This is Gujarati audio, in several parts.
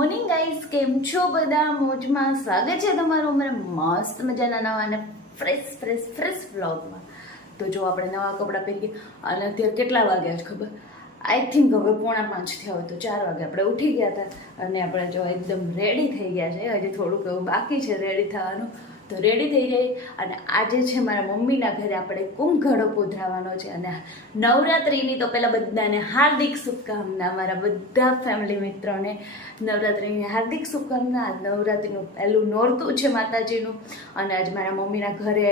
મોર્નિંગ ગાઈસ, કેમ છો બધા? મોજમાં સ્વાગત છે તમારું અમારા મસ્ત મજાના નવા અને ફ્રેશ વ્લોગમાં. તો જો આપણે નવા કપડાં પહેરી અને અત્યારે કેટલા વાગ્યા છે ખબર? આઈ થિંક હવે 4:45 થયા હોય, તો 4 વાગે આપણે ઉઠી ગયા હતા અને આપણે જો એકદમ રેડી થઈ ગયા છે. હજી થોડુંક એવું બાકી છે રેડી થવાનું, તો રેડી થઈ ગઈ. અને આજે છે મારા મમ્મીના ઘરે આપણે કુંભઘડો પધરાવવાનો છે. અને નવરાત્રિની તો પહેલાં બધાને હાર્દિક શુભકામના, મારા બધા ફેમિલી મિત્રોને નવરાત્રિની હાર્દિક શુભકામના. આજ નવરાત્રિનું પહેલું નોરતું છે માતાજીનું, અને આજ મારા મમ્મીના ઘરે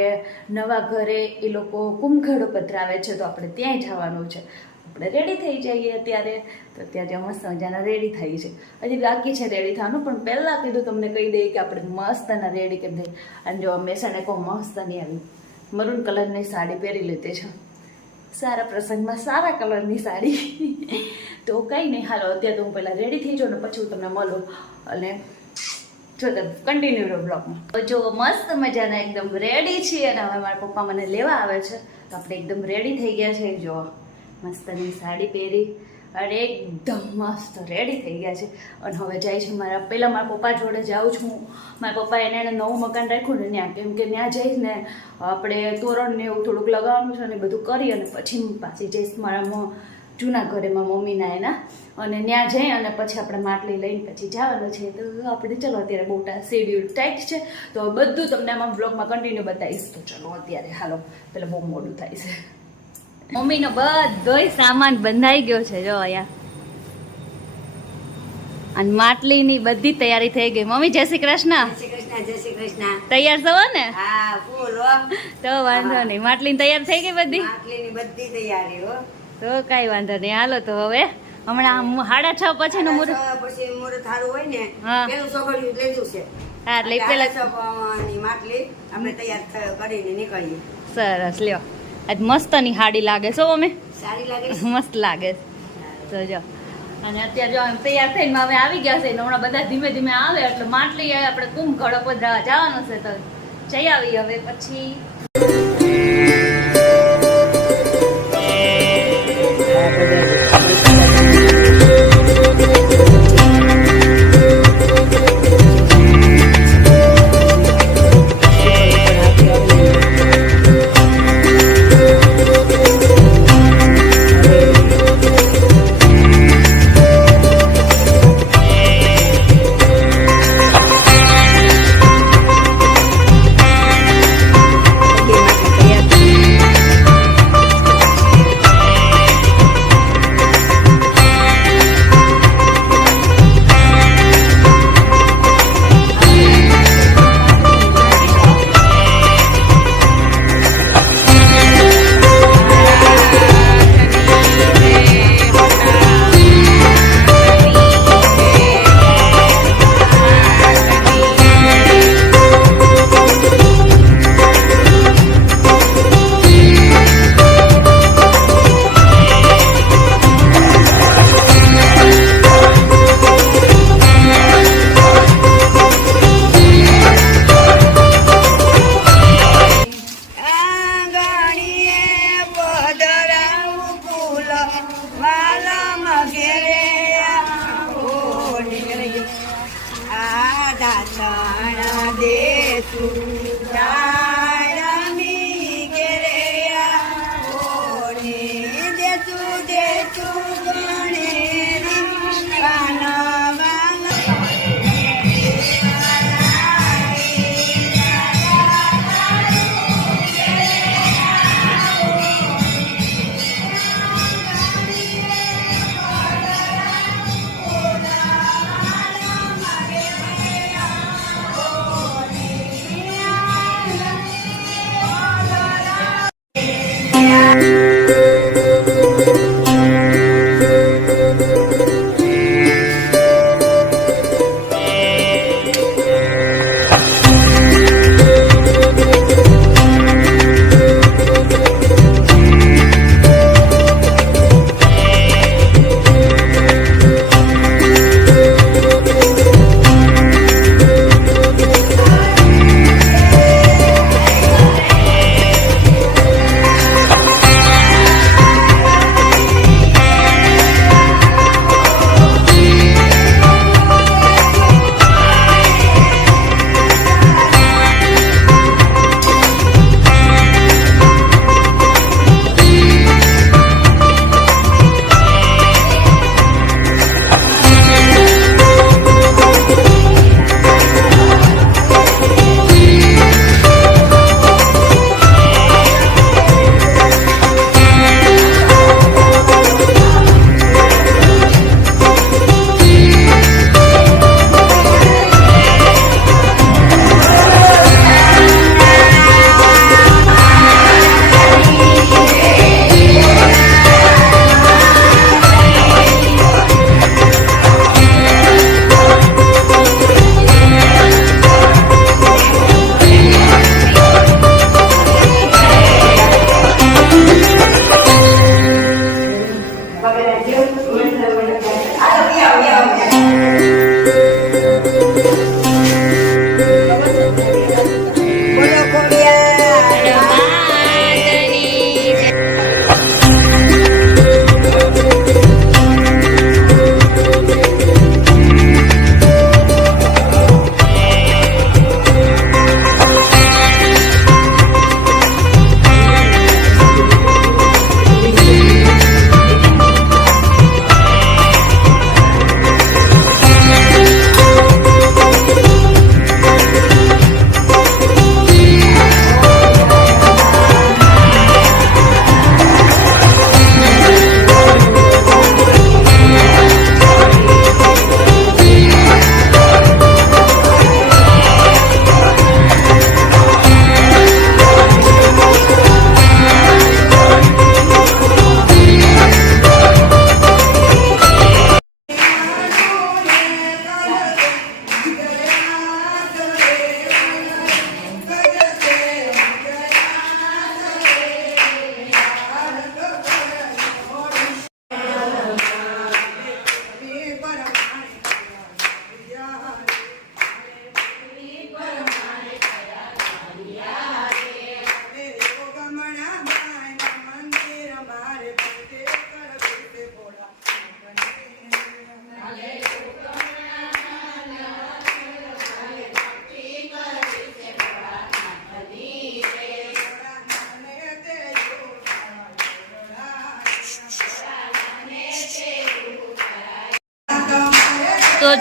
નવા ઘરે એ લોકો કુંભઘડો પધરાવે છે, તો આપણે ત્યાંય જવાનું છે. આપણે રેડી થઈ જઈએ અત્યારે, તો અત્યારે મસ્ત મજાના રેડી થઈ છે. હજી બાકી છે રેડી થવાનું, પણ પહેલાં કીધું તમને કહી દઈએ કે આપણે મસ્તના રેડી કરી દઈએ. અને જો મેસાને કહો મસ્તની આવી મરૂન કલરની સાડી પહેરી લીધી છે, સારા પ્રસંગમાં સારા કલરની સાડી. તો કંઈ નહીં, હાલો અત્યારે તો હું પહેલાં રેડી થઈ જાઉં ને પછી હું તમને મળું. અને જો તમે કન્ટિન્યુ રહો બ્લોગમાં. તો જો મસ્ત મજાના એકદમ રેડી છીએ, અને હવે મારા પપ્પા મને લેવા આવે છે, તો આપણે એકદમ રેડી થઈ ગયા છે. જો મસ્તની સાડી પહેરી અને એકદમ મસ્ત રેડી થઈ ગયા છે. અને હવે જાય છે પહેલાં મારા પપ્પા જોડે જાઉં છું. મારા પપ્પા એને નવું મકાન રાખ્યું ને ત્યાં, કેમ કે ત્યાં જઈશ ને આપણે તોરણ ને એવું થોડુંક લગાવવાનું છે, અને બધું કરી અને પછી પાછી જઈશ મારા જૂના ઘરેમાં મમ્મીના એના, અને ત્યાં જઈ અને પછી આપણે માટલી લઈને પછી જવાનું છે. તો આપણે ચલો અત્યારે બહુ શેડ્યુલ ટાઈટ છે, તો બધું તમને આમાં બ્લોગમાં કન્ટિન્યુ બતાવીશ. તો ચલો અત્યારે હાલો, પેલા બહુ મોડું થાય છે. મમ્મીનો બધોય સામાન બંધાઈ ગયો છે જો અહીંયા, અને માટલીની બધી તૈયારી થઈ ગઈ. મમ્મી જય શ્રી કૃષ્ણ. જય શ્રી કૃષ્ણ. તૈયાર છો ને? હા ફૂલ હો. તો વાંધો નહીં, માટલીની તૈયાર થઈ ગઈ બધી? માટલીની બધી તૈયારી હો. તો કાંઈ વાંધો નહીં, હાલો તો હવે હમણાં 6:30 પછીનું મુહૂર્ત. પછી મુહૂર્ત સારું હોય ને, હા. પેલું સગડિયું લીધું છે. હા, એટલે પેલા માટલી આપણે તૈયાર કરીને નીકળીએ. સરસ, લ્યો આજ મસ્તની હાડી લાગે છો મમ્મી? સારી લાગે છે? મસ્ત લાગે છે. તો જો અને અત્યારે જો તૈયાર થઈને હવે આવી ગયા છે. હમણાં બધા ધીમે ધીમે આવે એટલે માટલી આપણે કુંભઘડો પધરાવા જવાનું છે, તો જઈ આવી હવે પછી.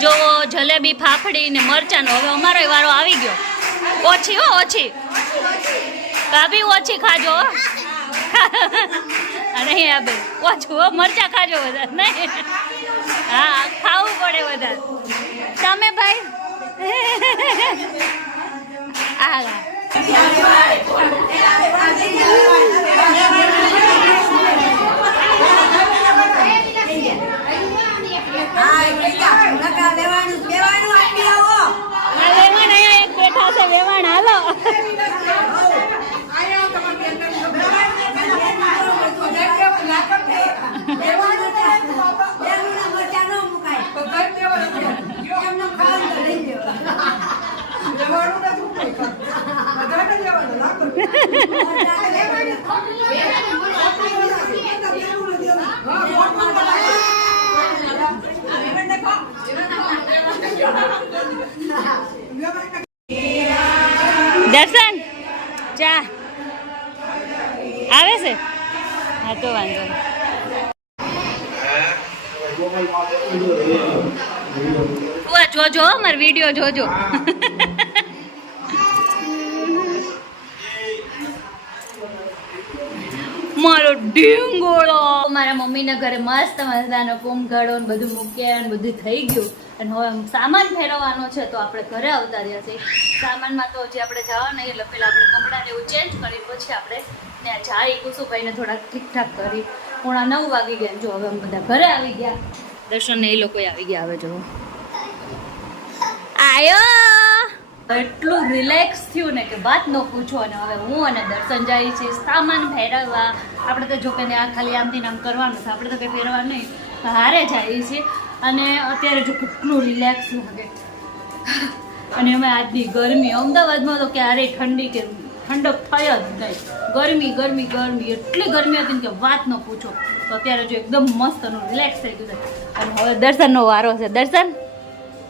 જોવો જલેબી ફાફડી ને મરચાંનો હવે અમારો વારો આવી ગયો. ઓછી ઓછી કાબી ઓછી ખાજો હો. અને અહીંયા બે ઓછું હો મરચાં ખાજો વધારે નહીં. હા ખાવું પડે વધારે. તમે ભાઈ વેવાણ હાલો. દર્શન ચા આવે છે? હા તો વાંધો નહીં. જોજો મારો વિડીયો જોજો. મારો ઢીંગોળો મારા મમ્મીના ઘરે મસ્ત મજાનો કુંભગાળો ને બધું મૂક્યા ને બધું થઈ ગયું. અને હવે સામાન ફેરવવાનો છે તો આપણે ઘરે આવતા રહ્યા છીએ. સામાનમાં તો હજી આપણે જવા નહીં એટલે પહેલાં આપણે કપડાને એવું ચેન્જ કરી પછી આપણે ત્યાં જાય કુસુભાઈને થોડાક ઠીકઠાક કરી 9:30 વાગી ગયા. જો હવે અમે બધા ઘરે આવી ગયા. દર્શન ને એ લોકો આવી ગયા. હવે જો આયો એટલું રિલેક્સ થયું ને કે વાત ન પૂછો. અને હવે હું અને દર્શન જઈએ છીએ સામાન ફેરવવા. આપણે તો જો કે આ ખાલી આમથી આમ કરવાનું છે, આપણે તો કંઈ ફેરવા નહીં, હારે જઈએ છીએ. અને અત્યારે જો કેટલું રિલેક્સ લાગે. અને અમે આજની ગરમી અમદાવાદમાં તો ક્યારેય ઠંડી કે ઠંડક થઈ જ નહીં. ગરમી ગરમી ગરમી એટલી ગરમી હતી ને કે વાત ન પૂછો. તો અત્યારે જો એકદમ મસ્ત અને રિલેક્સ થઈ ગયું છે. અને હવે દર્શનનો વારો છે. દર્શન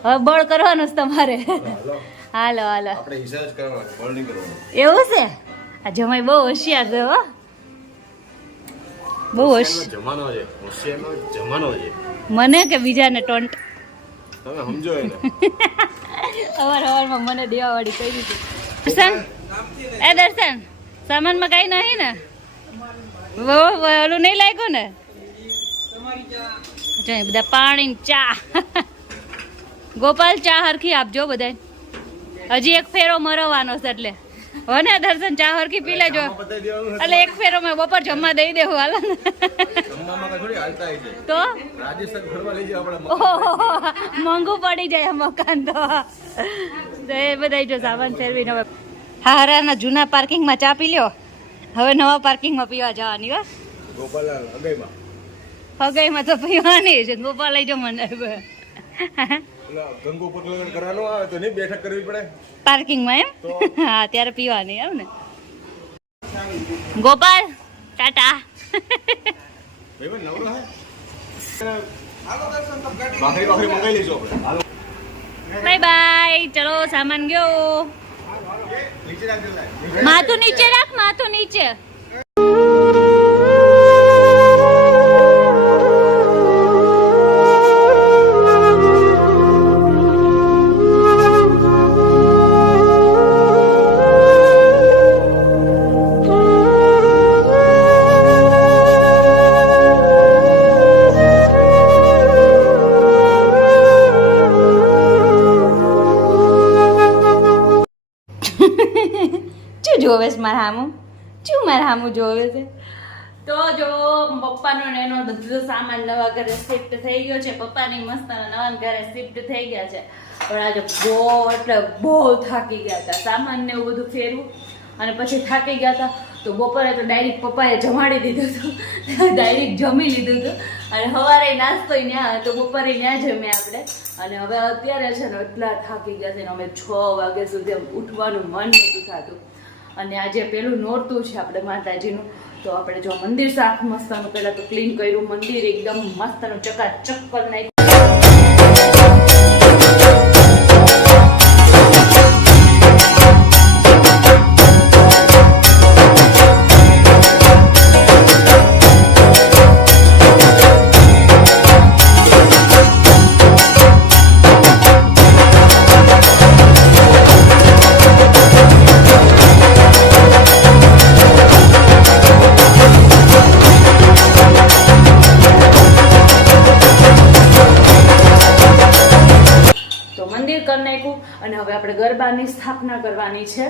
હવે બળ કરવાનું છે તમારે. હાલો હાલો એવું છે. આ જમાઈ બહુ હોશિયાર છે હો. બહુ હોશિયાર મને કે બીજાને ટોન્ટ તમે સમજો એને. અવારમાં મને દેવાવાળી કરી દીધી. દર્શન એ દર્શન સામાનમાં કઈ નહીં ને? ઓલું નહીં લાગ્યું ને? બધા પાણી ચા. ગોપાલ ચા હરખી આપજો બધા. હજી એક ફેરો મરવાનો છે એટલે હો ને દર્શન ચા હરખી પી લેજો. એટલે એક ફેરો મેં બપોર જમવા દઈ દેવું હાલ ને. તો મોંઘું પડી જાય મકાન તો એ બધા જો સામાન ફેરવીને હવે હારાના જૂના પાર્કિંગમાં ચા પી લ્યો. હવે નવા પાર્કિંગમાં પીવા જવાની હો. હગાઈમાં તો પીવાની છે. ગોપાલ લઈ જાઓ મને પાર્કિંગમાં એમ. હા ત્યારે પીવાની એમ ને. ગોપાલ ટાટા. Bye bye. ચલો સામાન ગયો. માથું નીચે રાખ, માથું નીચે. જોવે છે મારા હામું? શું મારા હામું જોવે છે? તો જો પપ્પાનો ને એનો બધો સામાન નવા ઘરે શિફ્ટ થઈ ગયો છે. પપ્પાની મસ્ત નવા ઘરે શિફ્ટ થઈ ગયા છે. પણ આજે બહુ થાકી ગયા હતા. સામાન ને એવું બધું ફેરવું અને પછી થાકી ગયા હતા. તો બપોરે તો ડાયરેક્ટ પપ્પાએ જમાડી દીધું હતું. ડાયરેક્ટ જમી લીધું હતું. અને સવારે નાસ્તો ત્યાં તો બપોરે ત્યાં જમે આપણે. અને હવે અત્યારે છે ને એટલા થાકી ગયા છે ને અમે 6 વાગ્યા સુધી ઉઠવાનું મન નહોતું થતું. અને આજે પેલું નોરતું છે આપણે માતાજીનું. તો આપણે જો મંદિર સાફ મસ્તનું પહેલાં તો ક્લીન કર્યું. મંદિર એકદમ મસ્તનું ચકાચક કરી નાખ્યું. મંદિર કરી નાખ્યું અને હવે આપણે ગરબાની સ્થાપના કરવાની છે.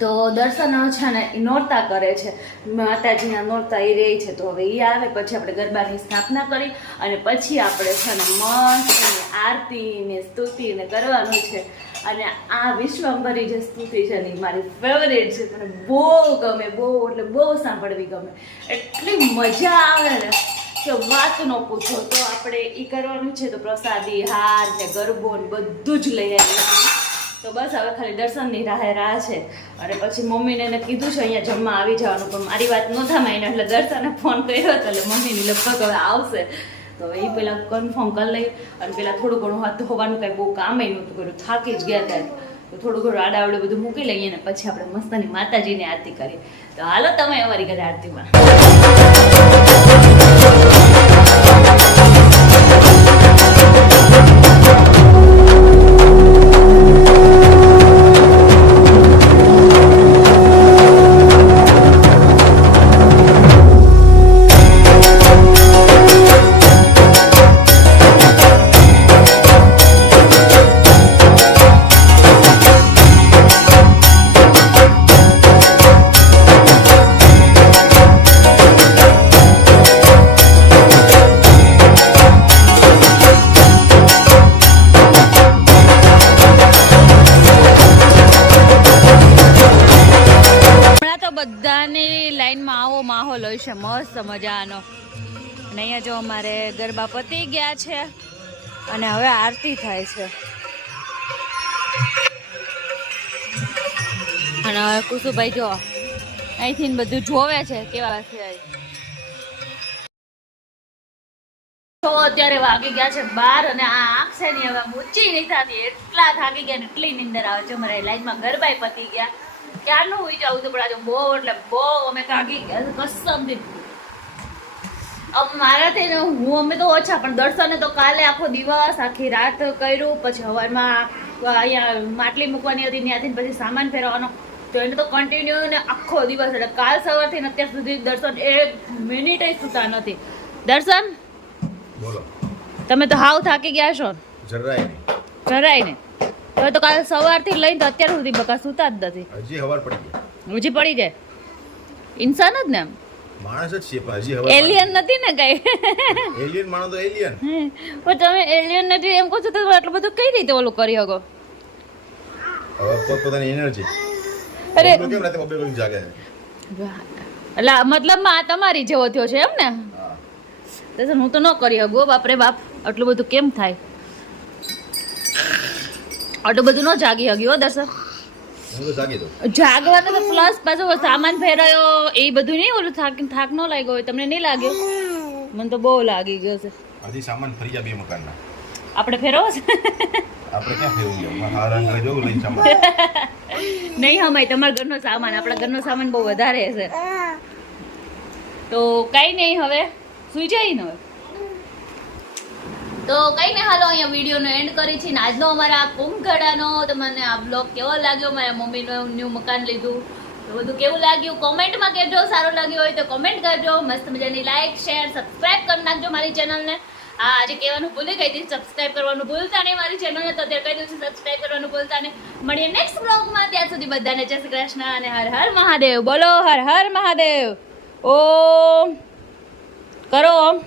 તો દર્શન છે ને એ નોરતા કરે છે, માતાજીના નોરતા એ રહે છે. તો હવે એ આવે પછી આપણે ગરબાની સ્થાપના કરી અને પછી આપણે છે ને મસ્ત આરતી ને સ્તુતિ ને કરવાનું છે. અને આ વિશ્વંભરી જે સ્તુતિ છે ને એ મારી ફેવરેટ છે, મને બહુ ગમે, બહુ એટલે બહુ સાંભળવી ગમે, એટલી મજા આવે ને કે વાત ન પૂછો. તો આપણે એ કરવાનું છે. તો પ્રસાદી, હાર ને ગરબો ને બધું જ લઈ આવીએ. તો બસ હવે ખાલી દર્શનની રાહ છે. અને પછી મમ્મીને એને કીધું છે અહીંયા જમવા આવી જવાનું, પણ મારી વાત ન થામાઈને એટલે દર્શને ફોન કર્યો હતો એટલે મમ્મીની લગભગ હવે આવશે. તો એ પહેલાં કન્ફર્મ કરી લઈ અને પહેલાં થોડું ઘણું હાથ ધોવાનું કાંઈ બહુ કામ નહોતું કર્યું, થાકી જ ગયા હતા. તો થોડું ઘણું આડાવડે બધું મૂકી લઈએ ને પછી આપણે મસ્તની માતાજીની આરતી કરીએ. તો હાલો તમે અમારી ઘરે આરતીમાં. બધાની લાઈનમાં આવો માહોલ હોય છે મસ્ત મજાનો. અને અહીંયા જો અમારે ગરબા પતી ગયા છે અને હવે આરતી થાય છે. અને હવે કુસુભાઈ જો અહીંથી બધું જોવે છે કેવા છે. તો અત્યારે વાગી ગયા છે 12 અને આ આંખ છે ને હવે ઊંચી નહીં થતી, એટલા થાકી ગયા ને એટલી નીંદર આવે છે. અમારે લાઈનમાં ગરબાય પતી ગયા, ક્યારનું હોઈ જાવ તો પણ આજે બહુ એટલે બહુ અમે કાગી ગયા કસમથી. મારાથી ને અમે તો ઓછા, પણ દર્શને તો કાલે આખો દિવસ આખી રાત કર્યું. પછી સવારમાં અહીંયા માટલી મૂકવાની હતી ત્યાંથી પછી સામાન ફેરવવાનો, તો એને તો કન્ટિન્યુ ને આખો દિવસ. એટલે કાલ સવારથી અત્યાર સુધી દર્શન 1 મિનિટ સુતા નથી. દર્શન બોલો, તમે તો હાવ થાકી ગયા છો? જરાય નહીં, જરાય નહીં. હવે તો કાલ સવારથી લઈને તો અત્યાર સુધી બકા સુતા જ નથી. હજી હવાર પડી ગયા. હજી પડી જાય. ઇન્સાન જ ને, માણસ જ છે પણ હજી હવાર એલિયન નથી ને કઈ. એલિયન માણસ તો એલિયન. પણ તમે એલિયન નથી એમ કહો છો તો એટલું બધું કઈ રીતે ઓલું કરી શકો? હવે પોતપોતાની એનર્જી. અરે કેમ રાતે 2 વાગે જાગે છે? એટલે મતલબમાં આ તમારી જેવો થયો છે એમ ને? હા. હું તો ન કરી શકું બાપરે બાપ, આટલું બધું કેમ થાય? આટલું બધું ન જાગી શક્યો દર્શન. હું તો જાગી દઉં. જાગવાનું તો પ્લસ પાછો સામાન ફેરાયો એ બધું નહીં, ઓલું થાક ન લાગ્યો હોય તમને? નહીં લાગ્યો? મને તો બહુ લાગી ગયો છે. હજી સામાન ફરી ગયા 2 મકાનના. આપણે ફેરવો છે? આપણે ક્યાં ફેરવું ગયા? હા રંગ જોવું લઈને સામાન નહીં હમાય તમારા ઘરનો સામાન, આપણા ઘરનો સામાન બહુ વધારે છે. તો કઈ નહીં, હવે સુઈ જાય ને. હવે તો કઈ નહીં, હાલો અહીંયા વિડીયોનો એન્ડ કરી છે ને આજનો અમારા કુંભકડાનો. તમને આ બ્લોગ કેવો લાગ્યો? મારા મમ્મીનું ન્યૂ મકાન લીધું તો બધું કેવું લાગ્યું કોમેન્ટમાં કહેજો. સારું લાગ્યું હોય તો કોમેન્ટ કરજો. મસ્ત મજાની લાઈક શેર સબસ્ક્રાઈબ કરી નાખજો મારી ચેનલને. હા આજે કહેવાનું ભૂલી ગઈ હતી, સબસ્ક્રાઈબ કરવાનું ભૂલતા નહીં મારી ચેનલને. તો અત્યારે કહી દઉં છું સબસ્ક્રાઈબ કરવાનું ભૂલતા નહીં. મળીએ નેક્સ્ટ બ્લોગમાં. ત્યાં સુધી બધાને જય શ્રી કૃષ્ણ અને હર હર મહાદેવ. બોલો હર હર મહાદેવ. ઓમ કરો ઓમ.